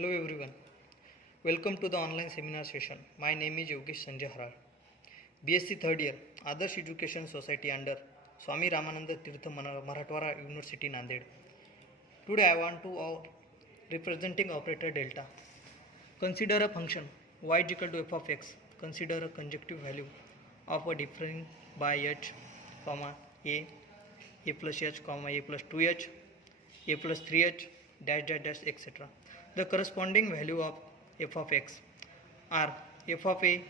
Hello everyone. Welcome to the online seminar session. My name is Yogesh Sanjay Haral. B.Sc third year, Adarsh Education Society under Swami Ramananda Tirtha Marathwada University Nanded. Today I want to representing operator delta. Consider a function y is equal to f of x. Consider a conjunctive value of a differing by h, a plus h, a plus 2h, a plus 3h, dash dash dash etc. The corresponding value of f of x are f of a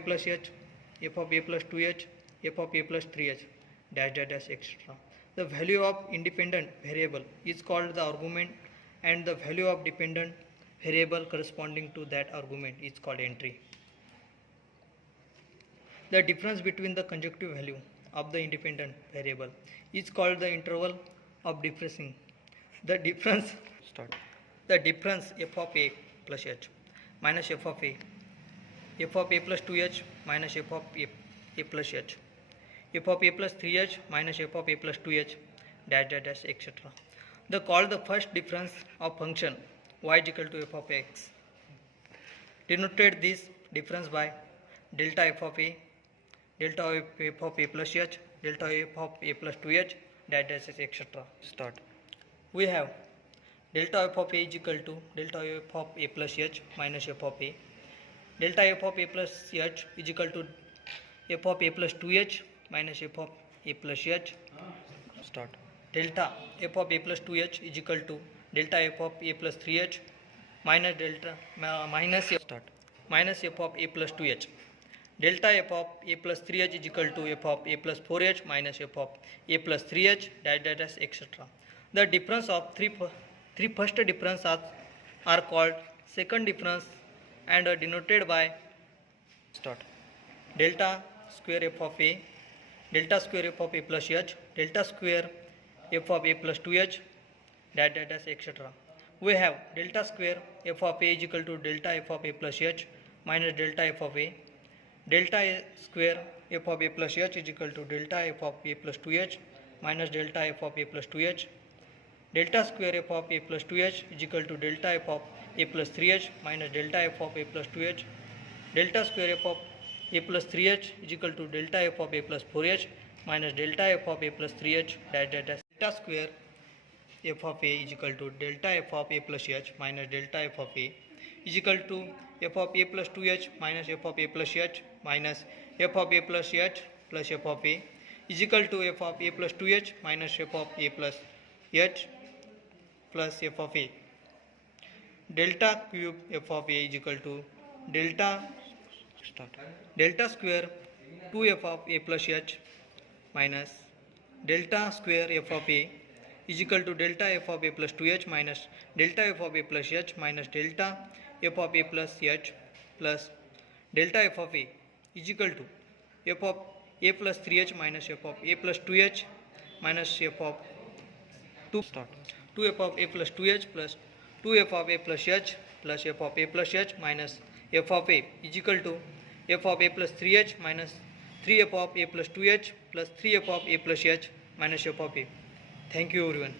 plus h, f of a plus 2h, f of a plus 3h, dash dash dash etc. The value of independent variable is called the argument, and the value of dependent variable corresponding to that argument is called entry. The difference between the conjunctive value of the independent variable is called the interval of differencing. The difference f of a plus h minus f of a plus 2h minus f of a plus h, f of a plus 3h minus f of a plus 2h, dash dash dash etc. The called the first difference of function y is equal to f of x. Denoted this difference by delta f of a, delta f of a plus h, delta f of a plus 2h, dash dash etc. We have delta f of a is equal to delta f of a plus h minus f of a. Delta f of a plus h is equal to f of a plus 2h minus f of a plus h. Delta f of a plus 2h is equal to delta f of a plus 3h minus f of a plus 2h. Delta f of a plus 3h is equal to f of a plus 4h minus f of a plus 3h, dash dash dash etc. The difference of three first difference are called second difference and are denoted by delta square f of a, delta square f of a plus h, delta square f of a plus 2h, dash dash dash etc. We have delta square f of a is equal to delta f of a plus h minus delta f of a. Delta square f of a plus h is equal to delta f of a plus 2h minus delta f of a plus 2h. Delta square f of a plus 2h is equal to delta f of a plus 3h minus delta f of a plus 2h. Delta square f of a plus 3h is equal to delta f of a plus 4h minus delta f of a plus 3h, dash dash dash. Delta square f of a is equal to delta f of a plus h minus delta f of a is equal to f of a plus 2h minus f of a plus h minus f of a plus h plus f of a is equal to f of a plus 2h minus f of a plus h plus f of a. Delta cube f of a is equal to delta square 2f of a plus h minus delta square f of a is equal to delta f of a plus 2h minus delta f of a plus h minus delta f of a plus h plus delta f of a is equal to f of a plus 3h minus f of a plus 2h minus f of 2f of a plus 2h plus 2f of a plus h plus f of a plus h minus f of a is equal to f of a plus 3h minus 3f of a plus 2h plus 3f of a plus h minus f of a. Thank you everyone.